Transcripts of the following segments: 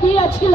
তাকিয়ে ছিল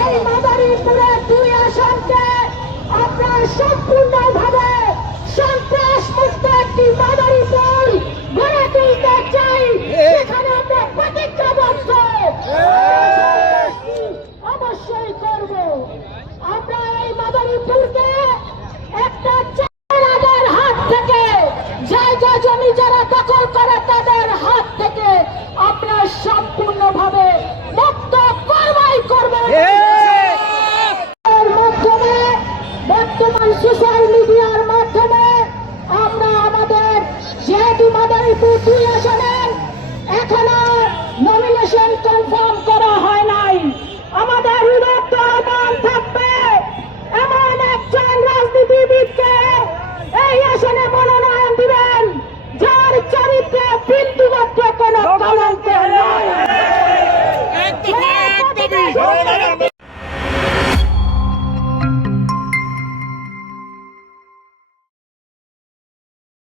এই মাদারীপুরে দুই আসনকে আপনার সম্পূর্ণভাবে সন্ত্রাস মুক্ত একটি মাদারীপুর গড়ে তুলতে চাই। সেখানে আমরা প্রতিজ্ঞাবদ্ধ। অবশ্যই করব। আমরা এই মাদারীপুরকে